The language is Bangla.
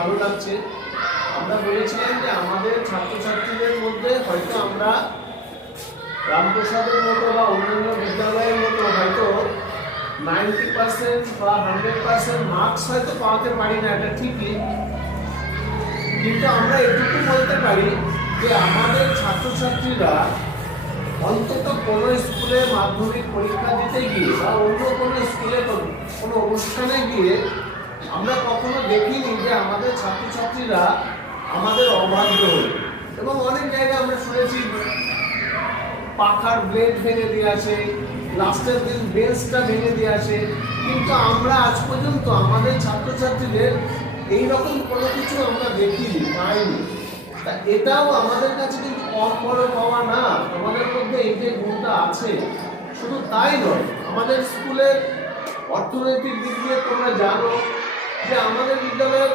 ভালো লাগছে। আমরা বলেছিলাম যে আমাদের ছাত্রছাত্রীদের মধ্যে হয়তো আমরা রামপ্রসাদের মতো বা অন্যান্য বিদ্যালয়ের মতো হয়তো 90% বা 100% মার্কস হয়তো পাওয়াতে পারি না, এটা ঠিকই, কিন্তু আমরা এটুকু বলতে পারি যে আমাদের ছাত্রছাত্রীরা অন্তত কোনো স্কুলে মাধ্যমিক পরীক্ষা দিতে গিয়ে বা অন্য কোনো স্কুলে কোনো অনুষ্ঠানে গিয়ে আমরা কখনো দেখিনি যে আমাদের ছাত্রছাত্রীরা আমাদের অবাধ্য হল। এবং অনেক জায়গায় আমরা শুনেছি পাখার ব্লেড ভেঙে দিয়ে আসে, লাস্টের দিন বেঞ্চটা ভেঙে দিয়ে আসে, কিন্তু আমরা আজ পর্যন্ত আমাদের ছাত্রছাত্রীদের এইরকম কোনো কিছু আমরা দেখিনি, পাইনি। তা এটাও আমাদের কাছে কিন্তু কম বড় পাওয়া না, আমাদের মধ্যে এই যে গুণটা আছে। শুধু তাই নয়, আমাদের স্কুলের অর্থনৈতিক দিক দিয়ে তোমরা জানো যে আমাদের বিদ্যালয়ের